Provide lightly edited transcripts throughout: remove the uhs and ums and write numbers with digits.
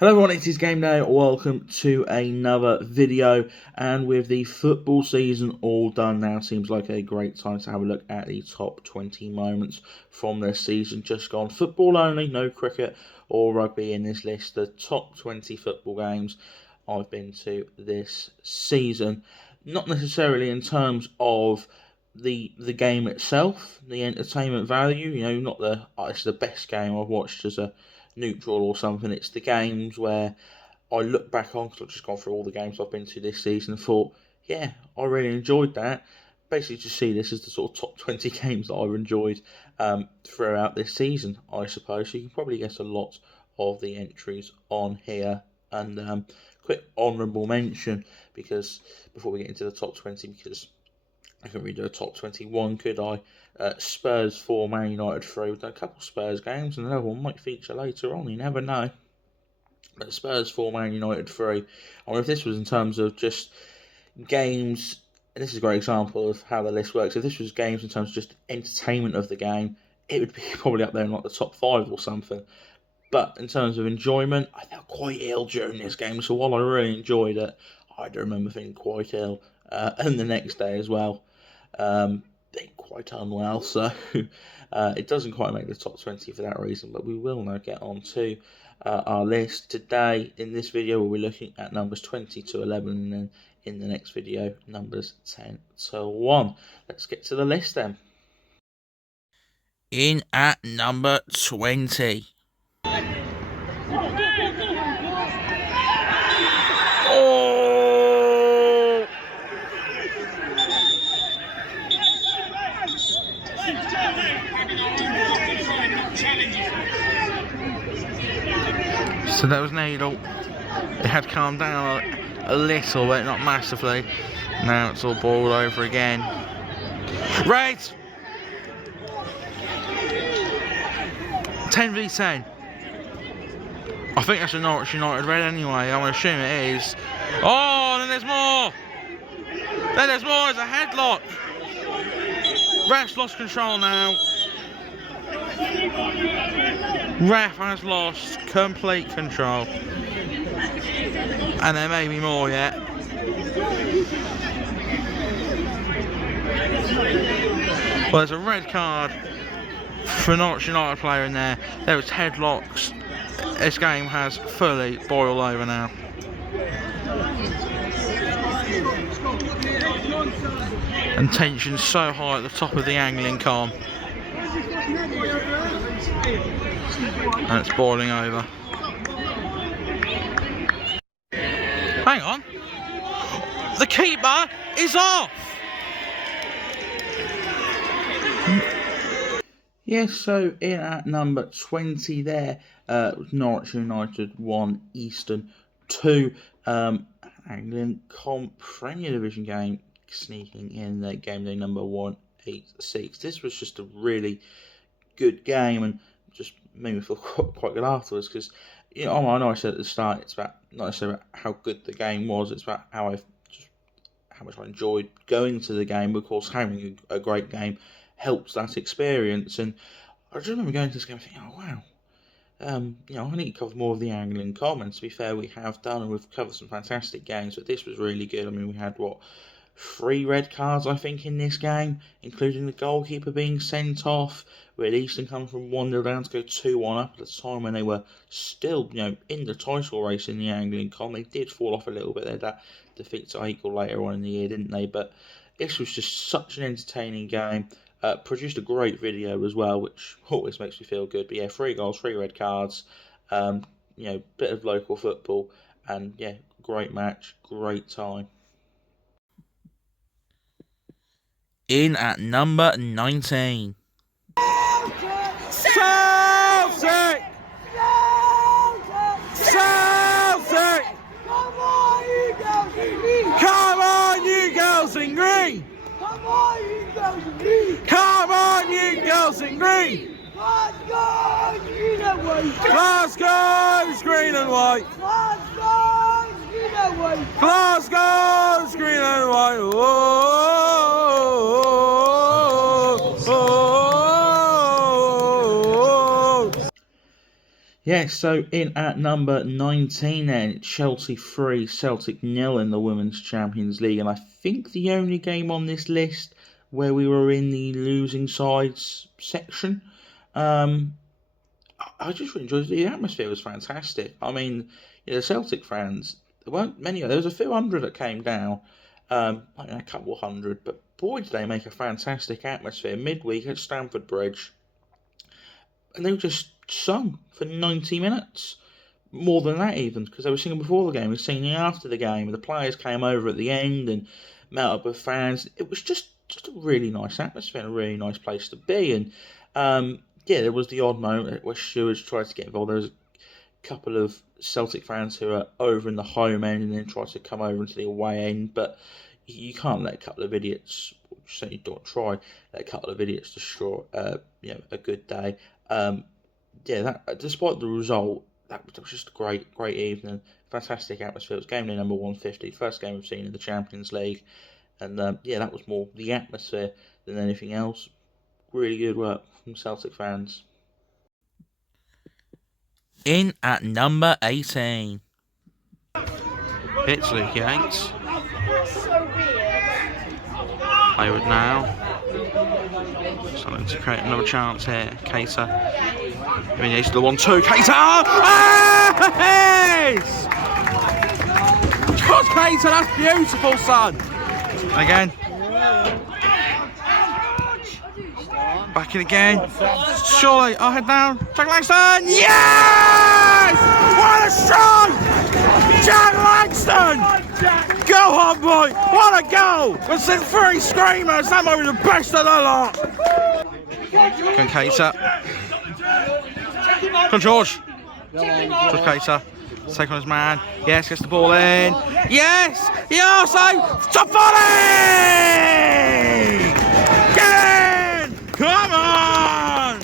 Hello everyone, it is Gameday. Welcome to another video, and with the football season all done now, seems like a great time to have a look at the top 20 moments from the season just gone. Football only, no cricket or rugby in this list. The top 20 football games I've been to this season. Not necessarily in terms of the game itself, the entertainment value, not it's the best game I've watched as a neutral or something. It's the games where I look back on, because I've just gone through all the games I've been to this season and thought, yeah, I really enjoyed that. Basically, just see this as the sort of top 20 games that I've enjoyed throughout this season, I suppose. So you can probably guess a lot of the entries on here. And quick honourable mention, because before we get into the top 20, because I can redo a top 21, could I? Spurs 4, Man United 3. We've done a couple of Spurs games, and another one might feature later on, you never know. But Spurs 4, Man United 3. I wonder if this was in terms of just games, and this is a great example of how the list works. If this was games in terms of just entertainment of the game, it would be probably up there in like the top 5 or something. But in terms of enjoyment, I felt quite ill during this game, so while I really enjoyed it, I do remember feeling quite ill, and the next day as well. Being quite unwell, so it doesn't quite make the top 20 for that reason, but we will now get on to our list. Today, in this video, we'll be looking at numbers 20 to 11, and then in the next video, numbers 10 to 1. Let's get to the list then. In at number 20. Oh! So that was Needle. It had calmed down a little bit, not massively. Now it's all boiled over again. Red! 10v10. I think that's a Norwich United red anyway. I'm going to assume it is. Oh, then there's more! Then there's more. It's a headlock. Ref's lost control now. Ref has lost complete control. And there may be more yet. Well, there's a red card for a Norwich United player in there. There was headlocks. This game has fully boiled over now. And tension's so high at the top of the angling com. And it's boiling over. Hang on. The keeper is off! Yes, so in at number 20 there, Norwich United 1, Eastern 2. Anglian Comp Premier Division game sneaking in there, game day number 186. This was just a really good game and just made me feel quite good afterwards, because I know I said at the start it's about not necessarily about how good the game was, it's about how much I enjoyed going to the game. Of course, having a great game helps that experience, and I just remember going to this game and thinking, oh wow, I need to cover more of the angling comments. To be fair, we have done, and we've covered some fantastic games, but this was really good. I mean, we had 3 red cards, I think, in this game, including the goalkeeper being sent off. We had Eastern come from 1-0 down to go 2-1 up at the time when they were still, in the title race in the angling com. They did fall off a little bit there, that defeat to equal later on in the year, didn't they? But this was just such an entertaining game. Produced a great video as well, which always makes me feel good. But yeah, 3 goals, 3 red cards, bit of local football, and yeah, great match, great time. In at number 19. Celtic! Celtic! Come on, you girls in green! Come on, you girls in green! Come on, you girls in green! Come on, you girls in green! Glasgow's green and white! Glasgow's green and white! Glasgow's green and white! Glasgow's green and white! Oh, Yeah, so in at number 19 then, Chelsea 3, Celtic nil in the Women's Champions League. And I think the only game on this list where we were in the losing sides section. I just really enjoyed it. The atmosphere was fantastic. I mean, the Celtic fans, there weren't many. There was a few hundred that came down, a couple hundred, but boy, did they make a fantastic atmosphere midweek at Stamford Bridge. And they were just sung for 90 minutes. More than that, even, because they were singing before the game, they were singing after the game. The players came over at the end and met up with fans. It was just a really nice atmosphere, and a really nice place to be. And yeah, there was the odd moment where stewards tried to get involved. There was a couple of Celtic fans who are over in the home end and then tried to come over into the away end, but you can't let a couple of idiots, certainly don't try, let a couple of idiots destroy a good day. That despite the result, that was just a great evening, fantastic atmosphere. It was game day number 150, first game we've seen in the Champions League, and that was more the atmosphere than anything else. Really good work from Celtic fans. In at number 18. It's Luke Yates. Hayward now. Starting to create another chance here. Cater. I mean, he's the 1-2. Cater! Yes! God, Cater, that's beautiful, son. Again. Back in again. Surely, I'll head down. Jack Langston! Yes! What a strike! Jack Langston! Go on, boy! What a goal! We've seen 3 screamers. That might be the best of the lot. Go Cater. Come on, George. George Cater. Take on his man. Yes, gets the ball in. Yes! He also to volley! Get in! Come on!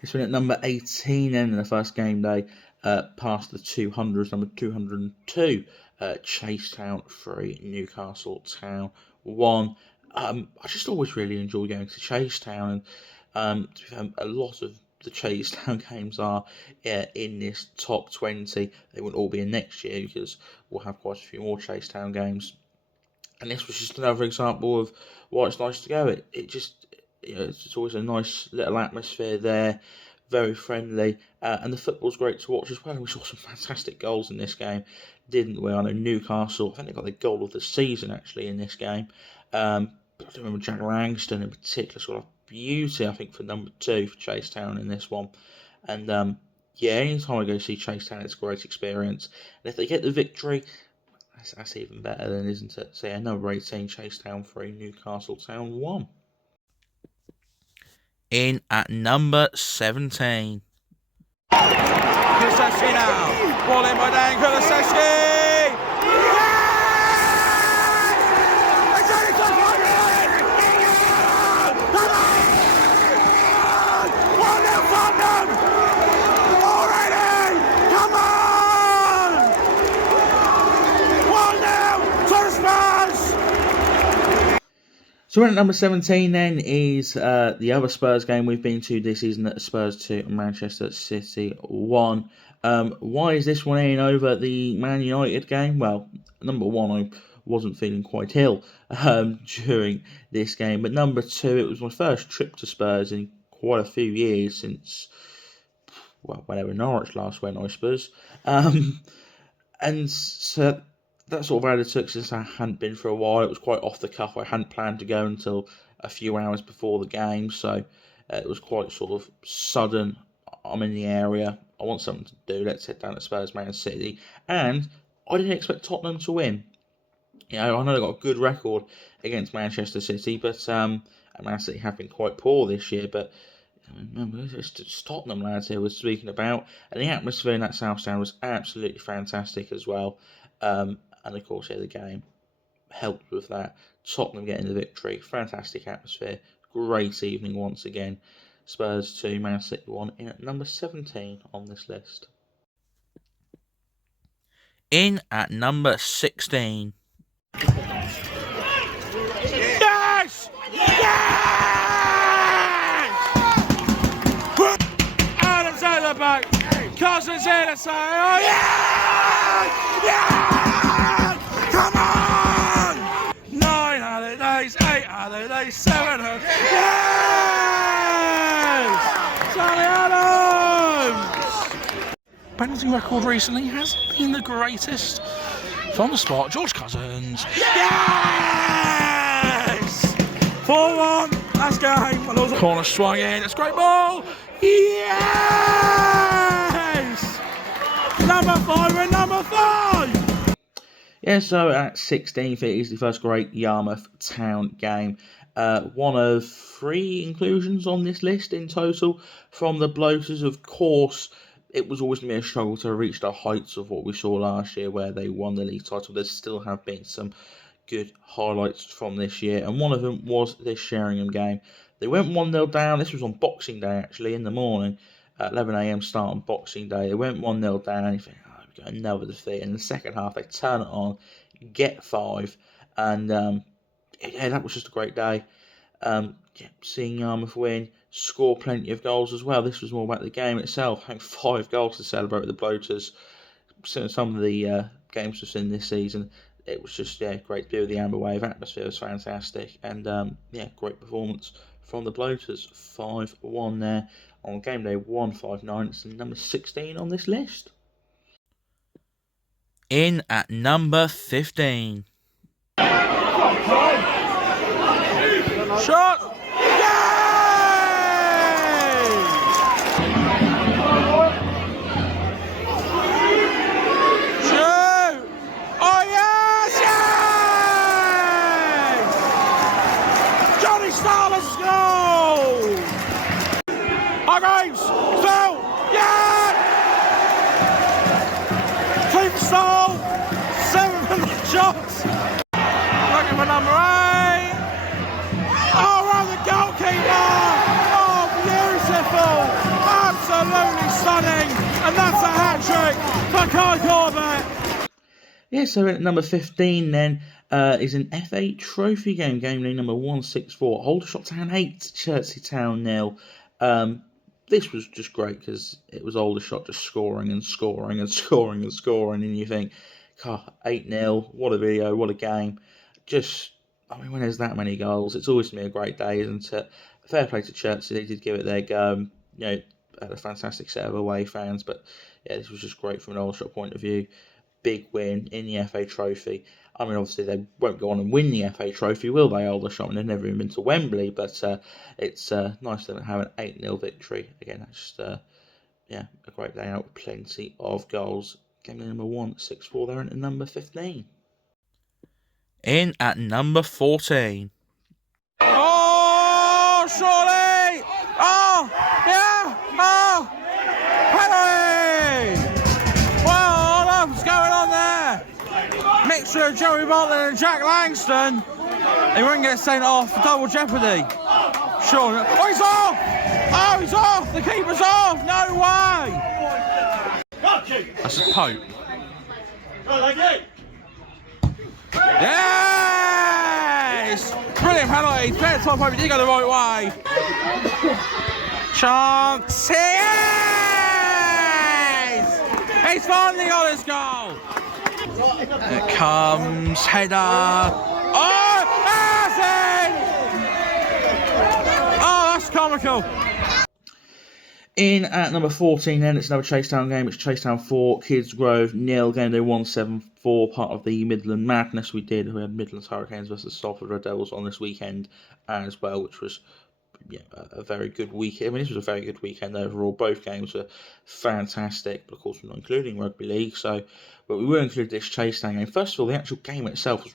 It's been at number 18 in the first game day, past the 200s, number 202. Chasetown 3, Newcastle Town 1. I just always really enjoy going to Chasetown, and a lot of the Chasetown games are in this top 20. They won't all be in next year because we'll have quite a few more Chasetown games. And this was just another example of why it's nice to go. It's always a nice little atmosphere there, very friendly, and the football's great to watch as well. We saw some fantastic goals in this game, didn't we? I know Newcastle, I think they got the goal of the season actually in this game. But I remember Jack Langston in particular, sort of beauty, I think, for number 2 for Chasetown in this one. And anytime I go see Chasetown, it's a great experience. And if they get the victory, that's even better then, isn't it? So number 18, Chasetown 3, Newcastle Town 1. In at number 17. Kulusevski now. Ball in by Dan Kulusevski. So in at number 17 then is the other Spurs game we've been to this season, at Spurs 2, Manchester City 1. Why is this one in over the Man United game? Well, number 1, I wasn't feeling quite ill during this game. But number 2, it was my first trip to Spurs in quite a few years since, well, whenever Norwich last went, I suppose. And so that sort of added to it since I hadn't been for a while. It was quite off the cuff. I hadn't planned to go until a few hours before the game, so it was quite sort of sudden. I'm in the area. I want something to do. Let's head down to Spurs Man City. And I didn't expect Tottenham to win. I know they got a good record against Manchester City, but Man City have been quite poor this year. But it's Tottenham lads here we're speaking about, and the atmosphere in that South Stand was absolutely fantastic as well. And of course, the game helped with that. Tottenham getting the victory. Fantastic atmosphere. Great evening once again. Spurs 2, Man City 1 in at number 17 on this list. In at number 16. Yes! Yes! Adam Taylor back. Johnson's here to say, oh yeah! Yeah! Come on! 9 other days, 8 other days, 7 other days. Yes! Charlie Adams! Penalty record recently hasn't been the greatest. From the spot, George Cousins. Yes! 4-1. That's game. Corner swung in. It's a great ball. Yes! Number 5 and number 5. Yeah, so at 16th, it is the first great Yarmouth Town game. One of 3 inclusions on this list in total from the Bloaters. Of course, it was always going to be a struggle to reach the heights of what we saw last year where they won the league title. There still have been some good highlights from this year, and one of them was this Sheringham game. They went 1-0 down. This was on Boxing Day, actually, in the morning, at 11 a.m. start on Boxing Day. They went 1-0 down, and you think, oh, we've got another defeat. In the second half, they turn it on, get 5, and yeah, that was just a great day. Seeing Yarmouth win, score plenty of goals as well. This was more about the game itself. Having 5 goals to celebrate with the Bloaters. Some of the games we've seen this season, it was just great to be with the Amber Wave. Atmosphere was fantastic, and great performance from the Bloaters. 5-1 there on game day 159. It's number 16 on this list. In at number 15. Shot! Graves, Phil, yeah! Team Stall, 7 shots. Looking for number 8. Oh, around the goalkeeper. Oh, beautiful. Absolutely stunning. And that's a hat-trick for Kai Corbett. Yeah, so at number 15 then is an FA Trophy game. Game day number 164. Aldershot Town 8, Chertsey Town 0. This was just great because it was Aldershot just scoring and scoring and scoring and scoring, and you think, God, 8-0, what a video, what a game. When there's that many goals, it's always going to be a great day, isn't it? Fair play to Chertsey, they did give it their go. Had a fantastic set of away fans, but yeah, this was just great from an Aldershot point of view. Big win in the FA Trophy. I mean, obviously they won't go on and win the FA Trophy, will they, Aldershot? And they've never even been to Wembley, but it's nice to have an 8-0 victory. Again, that's just a great day out with plenty of goals. Game number 164 there at number 15. In at number 14. Oh, surely! Oh, yeah! Oh, penalty! Well, what's going on there? Mixture of Joey Bolton and Jack Langston. He wouldn't get sent off for double jeopardy. Sure. Oh, he's off! Oh, he's off! The keeper's off! No way! That's a Pope. Yes! Brilliant penalty. Better top Pope. He did go the right way. Chance. Yes! He's finally got his goal. It comes. Header. Oh! That's it! Oh, that's comical. In at number 14 then, it's another Chasetown game. It's Chasetown 4, Kidsgrove 0. Game day 174, part of the Midland Madness we did. We had Midlands Hurricanes versus Salford Red Devils on this weekend as well, which was a very good weekend. I mean, this was a very good weekend overall. Both games were fantastic, but of course we're not including Rugby League, but we will include this Chasetown game. First of all, the actual game itself was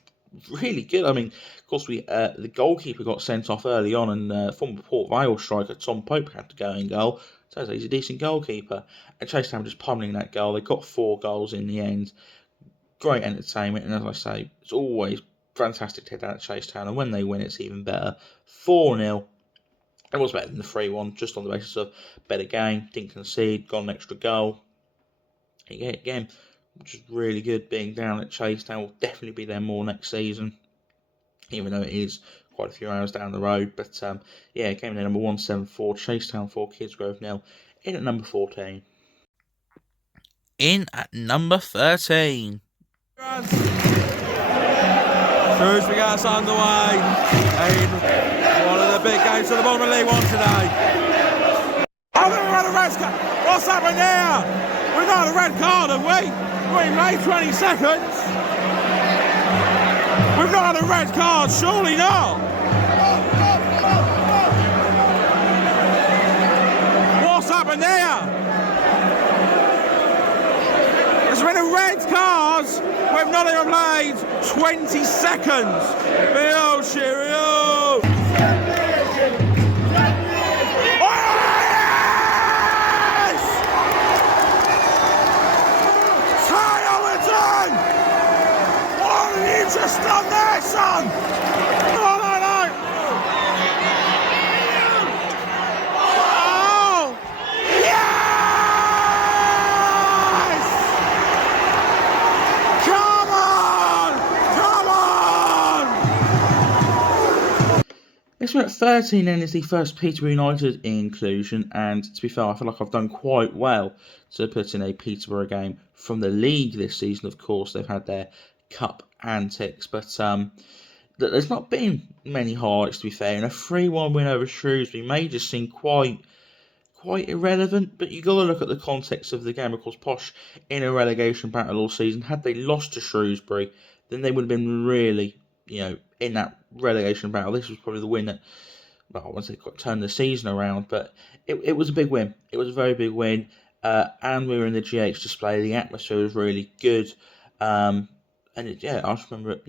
really good. I mean, of course, the goalkeeper got sent off early on, and former Port Vale striker Tom Pope had to go in goal. Turns out he's a decent goalkeeper. And Chasetown just pummeling that goal. They got 4 goals in the end. Great entertainment, and as I say, it's always fantastic to head down to Chasetown, and when they win, it's even better. 4-0. It was better than the 3-1, just on the basis of better game, didn't concede, got an extra goal. Again, which is really good being down at Chasetown. Will definitely be there more next season, even though it is quite a few hours down the road. But game day number 174, Chasetown 4, Kidsgrove 0. In at number 14. In at number 13. Shrewsbury gets underway in one of the big games of the bottom of League One today. Oh, we've got a red card. What's happened here? We've got a red card, have we? We made 20 seconds. We've got a red card, surely not. What's happened here? There's been a red card. We've not even played 20 seconds. Cheerio, cheerio. Oh, yes! Ty Overton! What have you just done there, son? Oh, no, no. Oh, yes! Come on! Come on! This one at 13 then is the first Peterborough United inclusion, and to be fair, I feel like I've done quite well to put in a Peterborough game from the league this season. Of course, they've had their cup antics, but there's not been many highlights, to be fair. And a 3-1 win over Shrewsbury may just seem quite irrelevant, but you got to look at the context of the game. Of course, Posh in a relegation battle all season. Had they lost to Shrewsbury, then they would have been really, in that relegation battle. This was probably the win that, well, I won't say turned the season around, but it was a big win. It was a very big win, and we were in the GH display. The atmosphere was really good, and I just remember,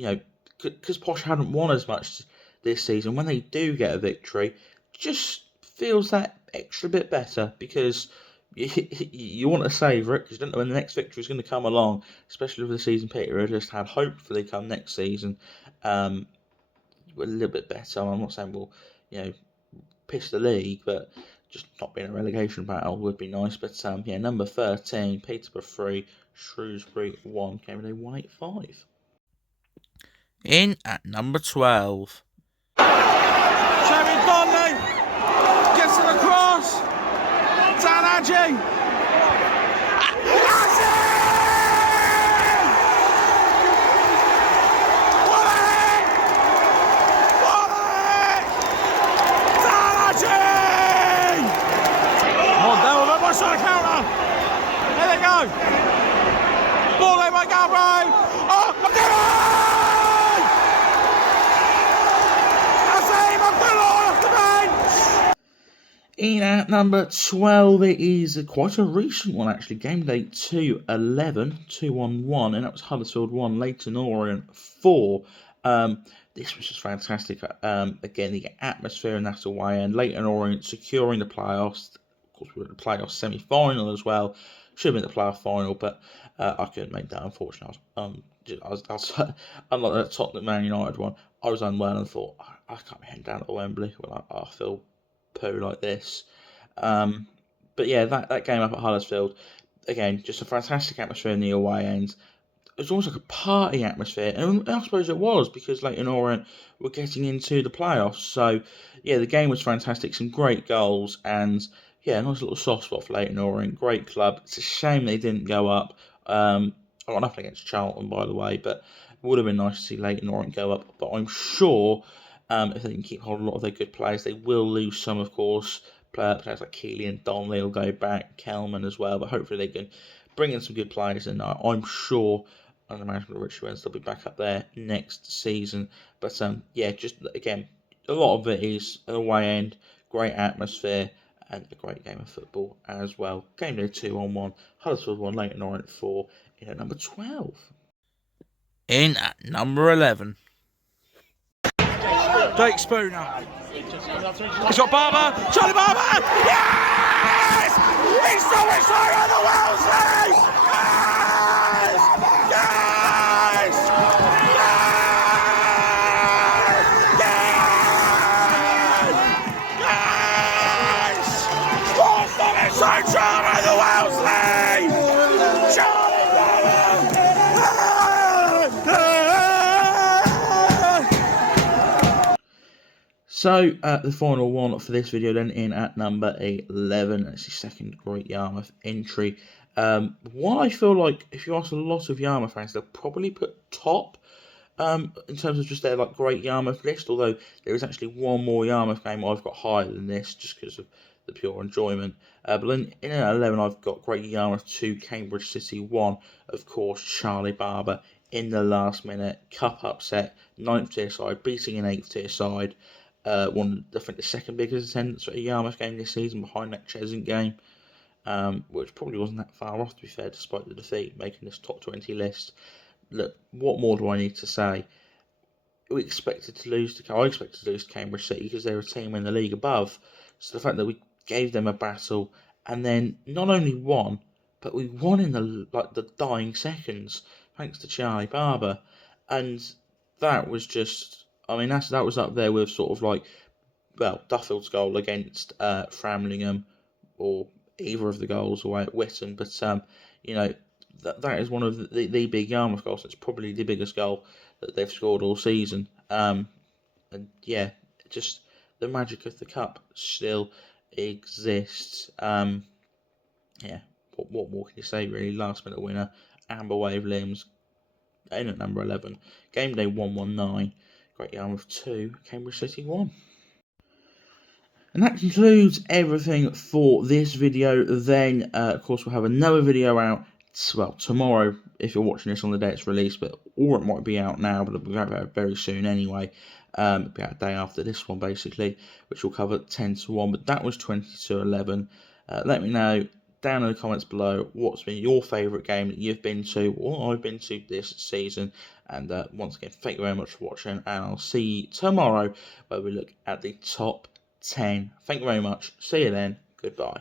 because Posh hadn't won as much this season, when they do get a victory, just feels that extra bit better, because you want to savour it, because you don't know when the next victory is going to come along, especially with the season Peterborough just had. Hopefully come next season, a little bit better. I'm not saying we'll, piss the league, but just not being a relegation battle would be nice. But number 13, Peterborough 3, Shrewsbury 1, Gameday 185. In at number 12. Jamie Donnelly gets it across. Dan Adji. What a hit! What a hit! Dan Adji! Mondale with a rush on the counter. There they go. Ball in by Gameday. Oh, In at number 12, it is quite a recent one actually. Gameday 2-11, 2-1-1, and that was Huddersfield 1, Leyton Orient 4. This was just fantastic. Again, the atmosphere in that away end. Leyton Orient securing the playoffs. Of course, we were in the playoff semi-final as well. Should have been the playoff final, but I couldn't make that, unfortunately. I was unlike that Tottenham Man United one, I was unwell and thought, I can't be heading down to Wembley when I feel poo like this. But yeah, that game up at Huddersfield, again, just a fantastic atmosphere in the away end. It was almost like a party atmosphere, and I suppose it was, because Leyton Orient were getting into the playoffs. So yeah, the game was fantastic, some great goals, and yeah, a nice little soft spot for Leyton Orient. Great club. It's a shame they didn't go up. I got nothing against Charlton, by the way, but it would have been nice to see Leyton Orient go up. But I'm sure if they can keep hold of a lot of their good players, they will lose some, of course. Players like Keeley and Donnelly will go back, Kelman as well, but hopefully they can bring in some good players, and I'm sure under the management of Richard Wentz they'll be back up there next season. But just again, a lot of it is an away end, great atmosphere, and a great game of football as well. Gameday 2-1, Huddersfield 1, Leyton Orient 4, in at number 12. In at number 11. Jake Spooner. He's got Barber. Charlie Barber. Yes! He's so excited on the Wellesley! Yes! Yes! Yes! Yes! What's the exciting Charlie on the Wellesley? Charlie Barber! So, the final one for this video then, in at number 11. It's the second Great Yarmouth entry. One I feel like if you ask a lot of Yarmouth fans, they'll probably put top in terms of just their like great Yarmouth list. Although there is actually one more Yarmouth game I've got higher than this, just because of the pure enjoyment. But in at 11, I've got Great Yarmouth 2, Cambridge City 1. Of course, Charlie Barber in the last minute cup upset, ninth tier side beating an 8th tier side. One, I think, the second biggest attendance at a Yarmouth game this season, behind that Cheshunt game. Which probably wasn't that far off, to be fair, despite the defeat, making this top 20 list. Look, what more do I need to say? I expected to lose to Cambridge City because they're a team in the league above. So the fact that we gave them a battle and then not only won, but we won in the dying seconds, thanks to Charlie Barber, and that was just, I mean, that was up there with sort of like, well, Duffield's goal against Framlingham, or either of the goals away at Witton. But you know, that is one of the big Yarmouth goals. It's probably the biggest goal that they've scored all season. And yeah, just the magic of the cup still exists. Yeah, what more can you say really? Last minute winner, Amber Wave Limbs in at number 11. Gameday 119, Great Yarmouth 2, Cambridge City 1. And that concludes everything for this video. Then, of course, we'll have another video out, well, tomorrow, if you're watching this on the day it's released, or it might be out now, but it'll be out very soon anyway. It'll be out a day after this one, basically, which will cover 10 to 1, but that was 20 to 11. Let me know down in the comments below what's been your favourite game that you've been to, or I've been to this season. And once again, thank you very much for watching, and I'll see you tomorrow, where we look at the top 10. Thank you very much. See you then. Goodbye.